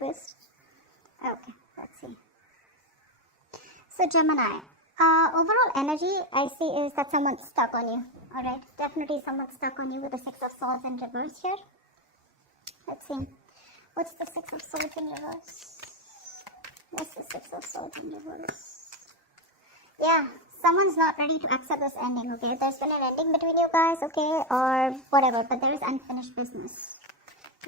twist. Okay, let's see. So Gemini, overall energy I see is that someone's stuck on you. Alright, definitely someone's stuck on you with the Six of Swords in reverse here. Let's see. What's the Six of Swords in reverse? What's the Six of Swords in reverse? Yeah, someone's not ready to accept this ending, okay? There's been an ending between you guys, okay? Or whatever, but there is unfinished business.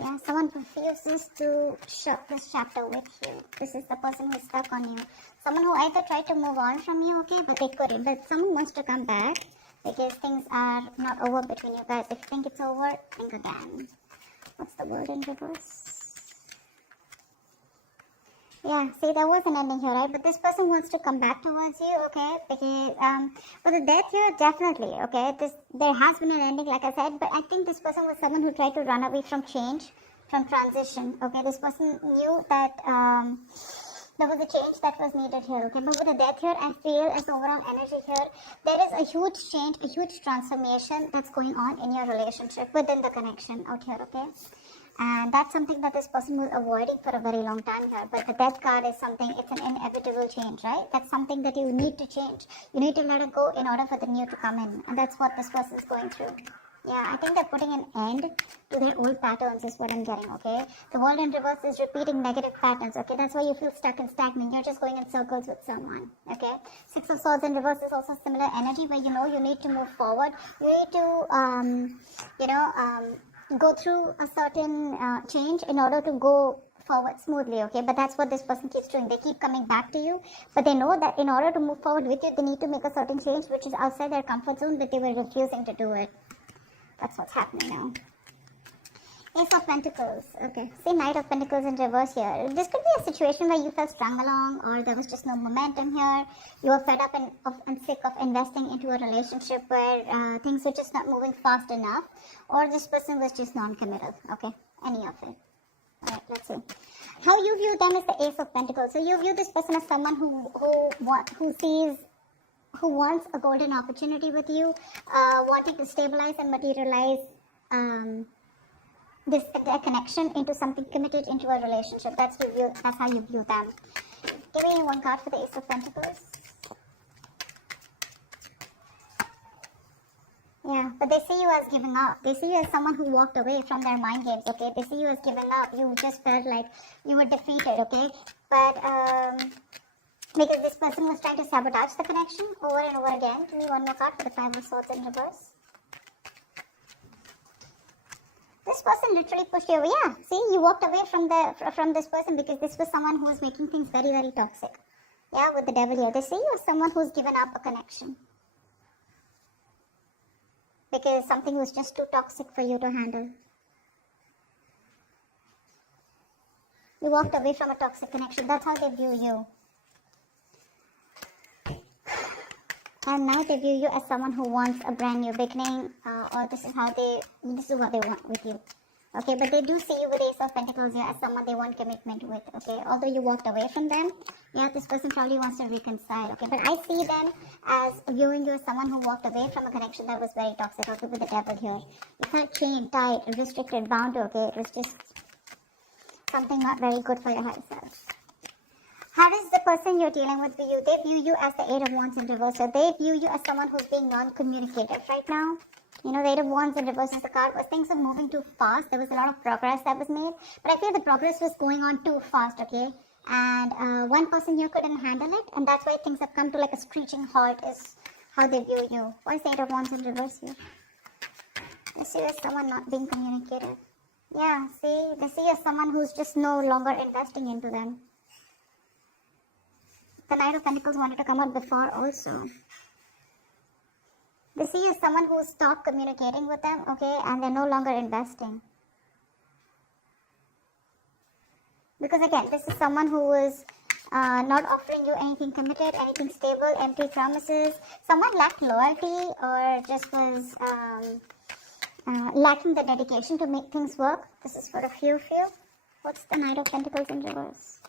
Yeah, someone refuses to shut this chapter with you. This is the person who's stuck on you. Someone who either tried to move on from you, okay, but they couldn't. But someone wants to come back because things are not over between you guys. If you think it's over, think again. What's the word in reverse? Yeah, see, there was an ending here, right? But this person wants to come back towards you, okay? Because, for the death here, definitely, okay? There has been an ending, like I said, but I think this person was someone who tried to run away from change, from transition, okay? This person knew that, there was a change that was needed here, okay? But with the death here, I feel as overall energy here, there is a huge change, a huge transformation that's going on in your relationship, within the connection out here, okay? And that's something that this person was avoiding for a very long time here. But the death card is something, it's an inevitable change, right? That's something that you need to change. You need to let it go in order for the new to come in. And that's what this person is going through. Yeah, I think they're putting an end to their old patterns is what I'm getting, okay? The world in reverse is repeating negative patterns, okay? That's why you feel stuck and stagnant. You're just going in circles with someone, okay? Six of Swords in reverse is also similar energy where you know you need to move forward. You need to, go through a certain change in order to go forward smoothly, okay? But that's what this person keeps doing. They keep coming back to you, but they know that in order to move forward with you, they need to make a certain change which is outside their comfort zone, but they were refusing to do it. That's what's happening now. Ace of Pentacles. Okay. See, Knight of Pentacles in reverse here. This could be a situation where you felt strung along, or there was just no momentum here. You were fed up and sick of investing into a relationship where things were just not moving fast enough, or this person was just non-committal. Okay. Any of it. Alright, let's see. How you view them is the Ace of Pentacles. So you view this person as someone who wants a golden opportunity with you, wanting to stabilize and materialize their connection into something committed, into a relationship. That's how you view them. Give me one card for the Ace of Pentacles. Yeah, but they see you as giving up. They see you as someone who walked away from their mind games, okay? They see you as giving up. You just felt like you were defeated, okay? But, because this person was trying to sabotage the connection over and over again. Give me one more card for the Five of Swords in reverse. This person literally pushed you away. Yeah, see, you walked away from this person because this was someone who was making things very, very toxic. Yeah, with the Devil here. They see you as someone who's given up a connection because something was just too toxic for you to handle. You walked away from a toxic connection. That's how they view you. And now they view you as someone who wants a brand new beginning, or this is what they want with you. Okay, but they do see you with Ace of Pentacles here as someone they want commitment with, okay? Although you walked away from them, yeah, this person probably wants to reconcile, okay? But I see them as viewing you as someone who walked away from a connection that was very toxic, okay, with the Devil here. You felt chained, tied, restricted, bound, okay? It was just something not very good for your higher self. How does the person you're dealing with view you? They view you as the Eight of Wands in reverse. So they view you as someone who's being non-communicative right now. You know, the Eight of Wands in reverse is the card where things are moving too fast. There was a lot of progress that was made. But I feel the progress was going on too fast, okay? And one person here couldn't handle it. And that's why things have come to like a screeching halt is how they view you. Why is the Eight of Wands in reverse here? They see you as someone not being communicative. Yeah, see? They see you as someone who's just no longer investing into them. The Knight of Pentacles wanted to come out before also. They see you as someone who stopped communicating with them, okay, and they're no longer investing. Because again, this is someone who was not offering you anything committed, anything stable, empty promises. Someone lacked loyalty or just was lacking the dedication to make things work. This is for a few of you. What's the Knight of Pentacles in reverse?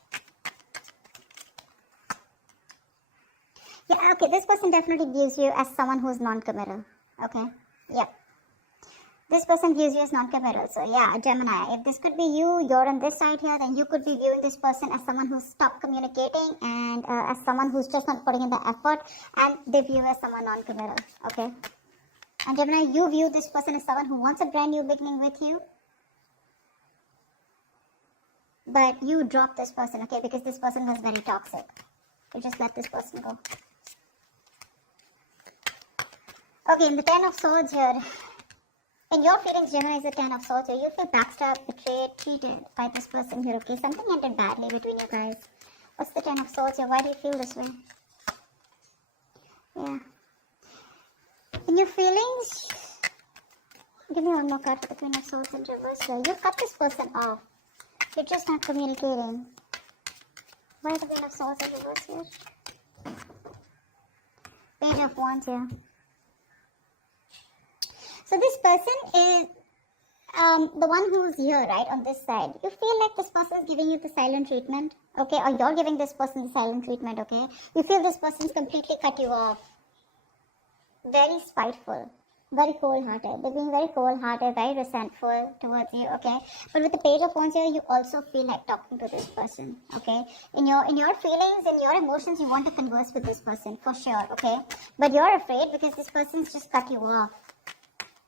Yeah, okay, this person definitely views you as someone who is non-committal, okay? Yeah. This person views you as non-committal. So yeah, Gemini, if this could be you, you're on this side here, then you could be viewing this person as someone who's stopped communicating and as someone who's just not putting in the effort, and they view you as someone non-committal, okay? And Gemini, you view this person as someone who wants a brand new beginning with you, but you drop this person, okay, because this person was very toxic. You just let this person go. Okay, in the Ten of Swords here, in your feelings, Gemini, is the Ten of Swords here. You feel backstabbed, betrayed, cheated by this person here, okay? Something ended badly between you guys. What's the Ten of Swords here? Why do you feel this way? Yeah. In your feelings, give me one more card for the Queen of Swords in reverse here. You cut this person off. You're just not communicating. Why the Queen of Swords in reverse here? Page of Wands here. So this person is the one who's here, right, on this side. You feel like this person is giving you the silent treatment, okay, or you're giving this person the silent treatment, okay. You feel this person's completely cut you off. Very spiteful, very cold-hearted. They're being very cold-hearted, very resentful towards you, okay. But with the Page of Wands here, you also feel like talking to this person, okay. In your feelings, in your emotions, you want to converse with this person, for sure, okay. But you're afraid because this person's just cut you off.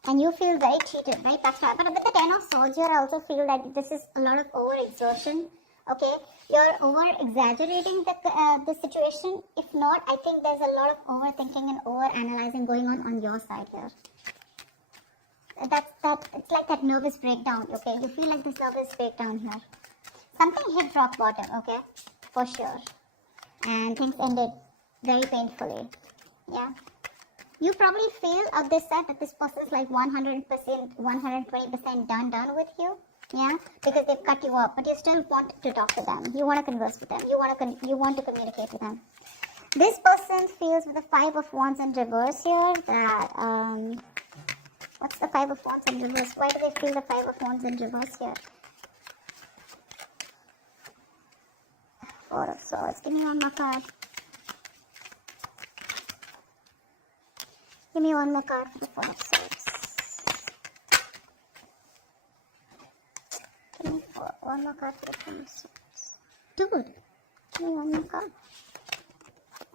And you feel very cheated, right? That's right. But with the Ten of Swords, you also feel that this is a lot of overexertion. Okay, you're over-exaggerating the situation. If not, I think there's a lot of overthinking and over-analyzing going on your side here. It's like that nervous breakdown. Okay, you feel like this nervous breakdown here. Something hit rock bottom. Okay, for sure, and things ended very painfully. Yeah. You probably feel on this side that this person is like 100%, 120% done with you. Yeah, because they've cut you off, but you still want to talk to them. You want to converse with them. You want to communicate with them. This person feels with the Five of Wands in reverse here that what's the Five of Wands in reverse? Why do they feel the Five of Wands in reverse here? Four of Swords. Give me one more card. Give me one more card for the Four of Swords. Give me one more card for the Four of Swords. Dude, give me one more card.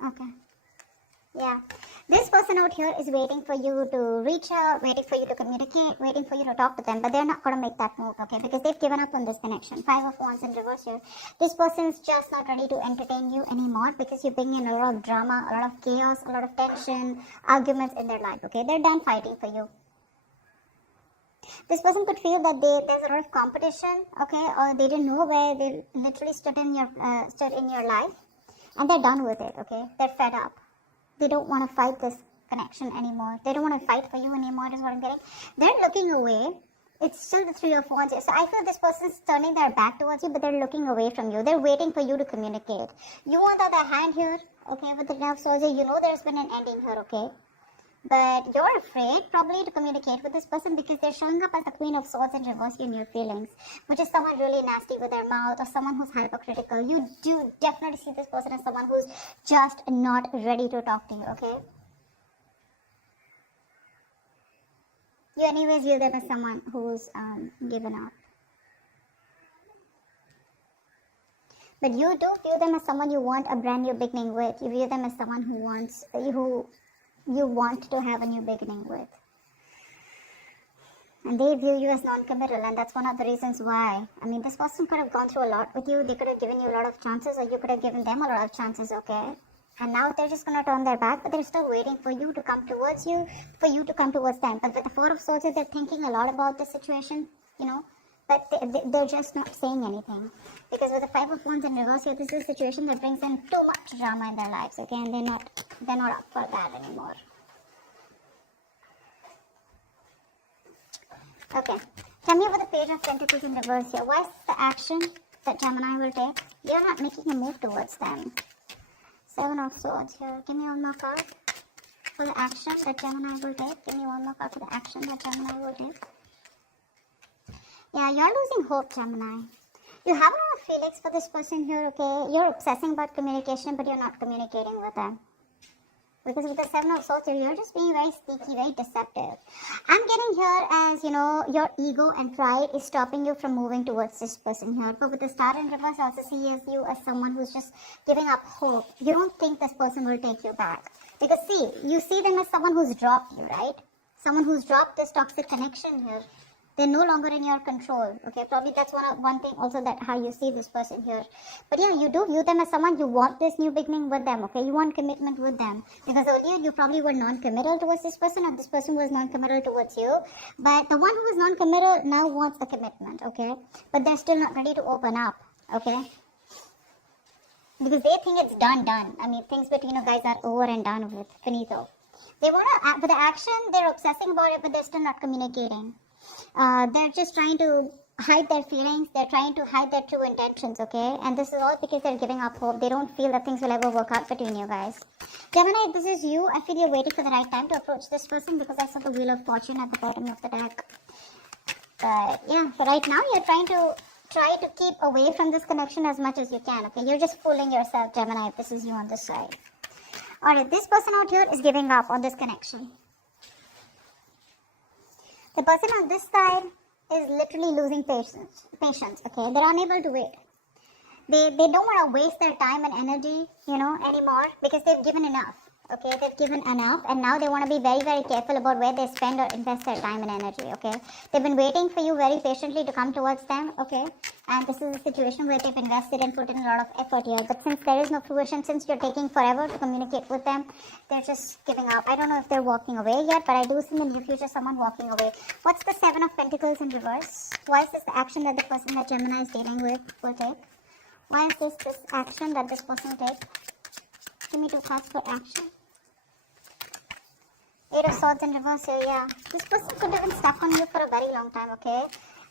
Okay. Yeah. This person out here is waiting for you to reach out, waiting for you to communicate, waiting for you to talk to them, but they're not going to make that move, okay, because they've given up on this connection. Five of Wands in reverse here. This person is just not ready to entertain you anymore because you bring in a lot of drama, a lot of chaos, a lot of tension, arguments in their life, okay. They're done fighting for you. This person could feel that there's a lot of competition, okay, or they didn't know where they literally stood in your life, and they're done with it, okay. They're fed up. They don't want to fight this connection anymore. They don't want to fight for you anymore, is what I'm getting. They're looking away. It's still the Three of Wands. So I feel this person's turning their back towards you, but they're looking away from you. They're waiting for you to communicate. You on the other hand here, okay, with the Ten of Swords, you know there's been an ending here, okay? But you're afraid probably to communicate with this person because they're showing up as the Queen of Swords in reverse in your feelings, which is someone really nasty with their mouth or someone who's hypocritical. You do definitely see this person as someone who's just not ready to talk to you, okay? You anyways view them as someone who's given up. But you do view them as someone you want a brand new beginning with. You view them as someone who you want to have a new beginning with. And they view you as non-committal, and that's one of the reasons why. I mean, this person could have gone through a lot with you. They could have given you a lot of chances, or you could have given them a lot of chances, okay? And now they're just going to turn their back, but they're still waiting for you to come towards you, for you to come towards them. But with the Four of Swords, they're thinking a lot about the situation, you know, but they're just not saying anything. Because with the Five of Wands in reverse here, this is a situation that brings in too much drama in their lives, okay? And they're not up for that anymore. Okay, tell me about the Page of Pentacles in reverse here. Why is this the action that Gemini will take? You're not making a move towards them. Seven of Swords here. Give me one more card for the action that Gemini will take. Give me one more card for the action that Gemini will take. Yeah, you're losing hope, Gemini. You have a lot of feelings for this person here, okay? You're obsessing about communication, but you're not communicating with them. Because with the Seven of Swords, you're just being very sneaky, very deceptive. I'm getting here as, your ego and pride is stopping you from moving towards this person here. But with the Star in reverse, I also see as you as someone who's just giving up hope. You don't think this person will take you back. Because see, you see them as someone who's dropped you, right? Someone who's dropped this toxic connection here. They're no longer in your control. Okay, probably that's one thing also that how you see this person here. But yeah, you do view them as someone you want this new beginning with them. Okay, you want commitment with them because earlier you probably were non-committal towards this person, or this person was non-committal towards you. But the one who was non-committal now wants a commitment. Okay, but they're still not ready to open up. Okay, because they think it's done. I mean, things between you guys are over and done with. Finito. They want to, for the action, they're obsessing about it, but they're still not communicating. They're just trying to hide their feelings. They're trying to hide their true intentions, okay? And this is all because they're giving up hope. They don't feel that things will ever work out between you guys. Gemini, if this is you, I feel you're waiting for the right time to approach this person because I saw the Wheel of Fortune at the bottom of the deck. But yeah, for right now, you're trying to keep away from this connection as much as you can, okay? You're just fooling yourself, Gemini, if this is you on this side. Alright, this person out here is giving up on this connection. The person on this side is literally losing patience, okay? They're unable to wait. They don't want to waste their time and energy, anymore because they've given enough, okay? They've given enough and now they want to be very, very careful about where they spend or invest their time and energy, okay? They've been waiting for you very patiently to come towards them, okay? And this is a situation where they've invested and put in a lot of effort here. But since there is no fruition, since you're taking forever to communicate with them, they're just giving up. I don't know if they're walking away yet, but I do see in the near future someone walking away. What's the Seven of Pentacles in reverse? Why is this the action that the person that Gemini is dealing with will take? Why is this action that this person will take? Give me 2 cards for action. 8 of Swords in reverse here, yeah. This person could have been stuck on you for a very long time, okay?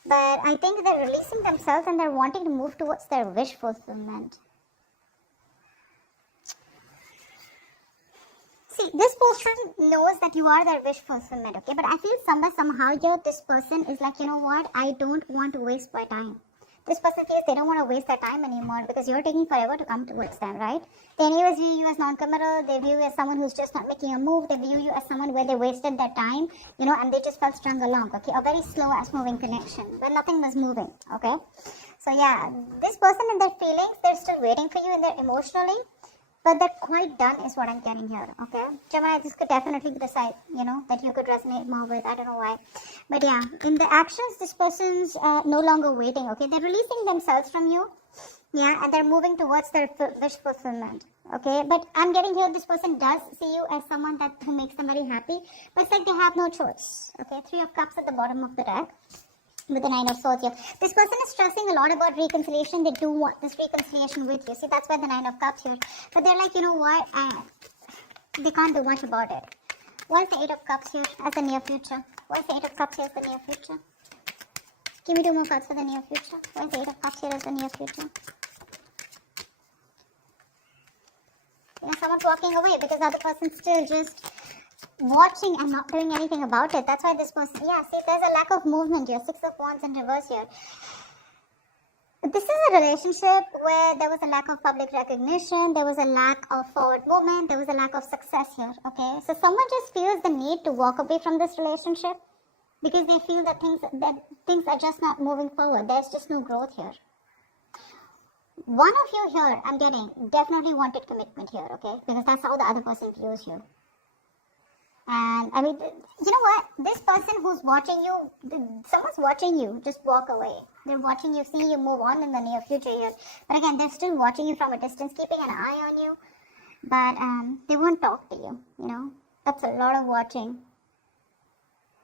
But I think they're releasing themselves and they're wanting to move towards their wish fulfillment. See, this person knows that you are their wish fulfillment, okay? But I feel somehow here, this person is like, you know what? I don't want to waste my time. This person feels they don't want to waste their time anymore because you're taking forever to come towards them, right? They anyways view you as non-committal. They view you as someone who's just not making a move. They view you as someone where they wasted their time, and they just felt strung along, okay? A very slow ass moving connection where nothing was moving, okay? So yeah, this person and their feelings, they're still waiting for you and they're emotionally, but they're quite done is what I'm getting here, okay? Gemini, this could definitely be the side, that you could resonate more with. I don't know why. But yeah, in the actions, this person's no longer waiting, okay? They're releasing themselves from you, yeah, and they're moving towards their wish fulfillment, okay? But I'm getting here, this person does see you as someone who makes them very happy, but it's like they have no choice, okay? 3 of Cups at the bottom of the deck. With the 9 of Swords here. This person is stressing a lot about reconciliation. They do want this reconciliation with you. See, that's why the 9 of Cups here. But they're like, you know what? They can't do much about it. What is the 8 of Cups here as the near future? What is the 8 of Cups here as the near future? Give me 2 more cards for the near future. What is the 8 of Cups here as the near future? Someone's walking away because the other person's still just watching and not doing anything about it. That's why this person, yeah, see, there's a lack of movement here. 6 of Wands in reverse here. This is a relationship where there was a lack of public recognition, there was a lack of forward movement, there was a lack of success here, okay? So someone just feels the need to walk away from this relationship because they feel that things are just not moving forward. There's just no growth here. One of you here, I'm getting, definitely wanted commitment here, okay? Because that's how the other person views you. And I mean, you know what? This person who's watching you, someone's watching you, just walk away. They're watching you, see you move on in the near future here. But again, they're still watching you from a distance, keeping an eye on you. But they won't talk to you, That's a lot of watching.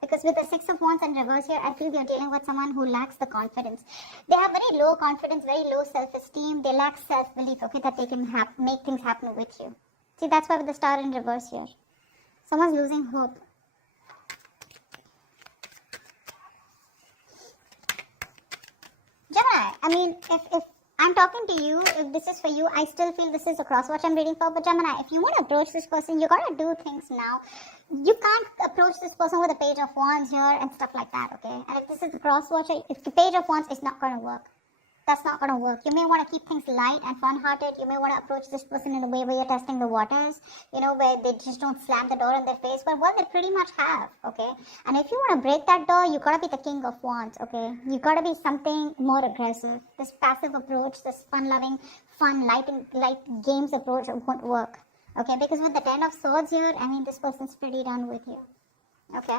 Because with the 6 of Wands in reverse here, I feel you're dealing with someone who lacks the confidence. They have very low confidence, very low self-esteem. They lack self-belief, okay, that they can make things happen with you. See, that's why with the Star in reverse here. Someone's losing hope. Gemini, I mean, if I'm talking to you, if this is for you, I still feel this is a crosswatch I'm reading for. But Gemini, if you want to approach this person, you gotta do things now. You can't approach this person with a Page of Wands here and stuff like that, okay? And if this is a crosswatch, if the Page of Wands is not gonna work. That's not going to work. You may want to keep things light and fun-hearted. You may want to approach this person in a way where you're testing the waters, where they just don't slam the door in their face. But, well, they pretty much have, okay? And if you want to break that door, you got to be the king of wands, okay? You got to be something more aggressive. This passive approach, this fun-loving, light games approach won't work, okay? Because with the 10 of swords here, I mean, this person's pretty done with you, okay?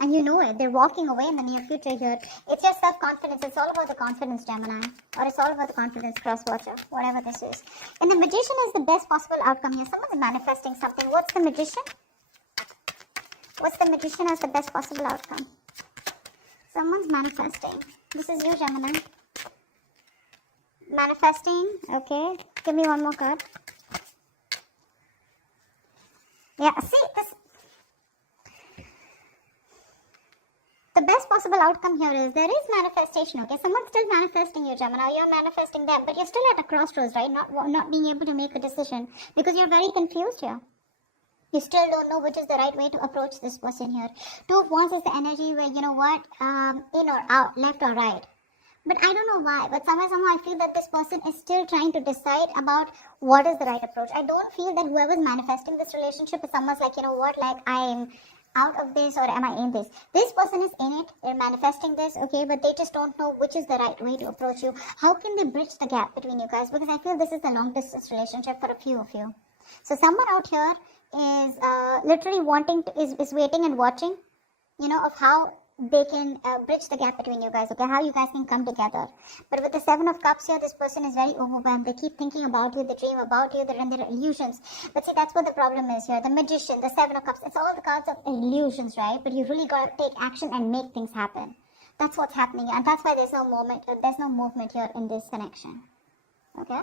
And you know it. They're walking away in the near future here. It's your self-confidence. It's all about the confidence, Gemini. Or it's all about the confidence, cross-watcher. Whatever this is. And the magician is the best possible outcome here. Someone's manifesting something. What's the magician? What's the magician as the best possible outcome? Someone's manifesting. This is you, Gemini. Manifesting. Okay. Give me one more card. Yeah, see, this... The best possible outcome here is there is manifestation, okay? Someone's still manifesting you, Gemini. You're manifesting them, but you're still at a crossroads, right? Not being able to make a decision because you're very confused here. You still don't know which is the right way to approach this person here. Two of Wands is the energy where, you know what, in or out, left or right. But I don't know why, but somehow I feel that this person is still trying to decide about what is the right approach. I don't feel that whoever's manifesting this relationship is someone's like, you know what, like I'm out of this or am I in this? This person is in it, they're manifesting this, okay, but they just don't know which is the right way to approach you. How can they bridge the gap between you guys? Because I feel this is the long distance relationship for a few of you. So someone out here is literally wanting to, is waiting and watching, of how they can bridge the gap between you guys, okay, how you guys can come together. But with the 7 of Cups here, this person is very overwhelmed. They keep thinking about you, they dream about you, they're in their illusions. But see, that's what the problem is here. The Magician, the 7 of Cups, it's all the cards of illusions, right? But you really got to take action and make things happen. That's what's happening, and that's why there's no movement here in this connection, okay?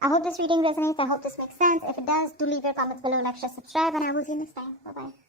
I hope this reading resonates. I hope this makes sense. If it does, do leave your comments below, like, share, subscribe, and I will see you next time. Bye-bye.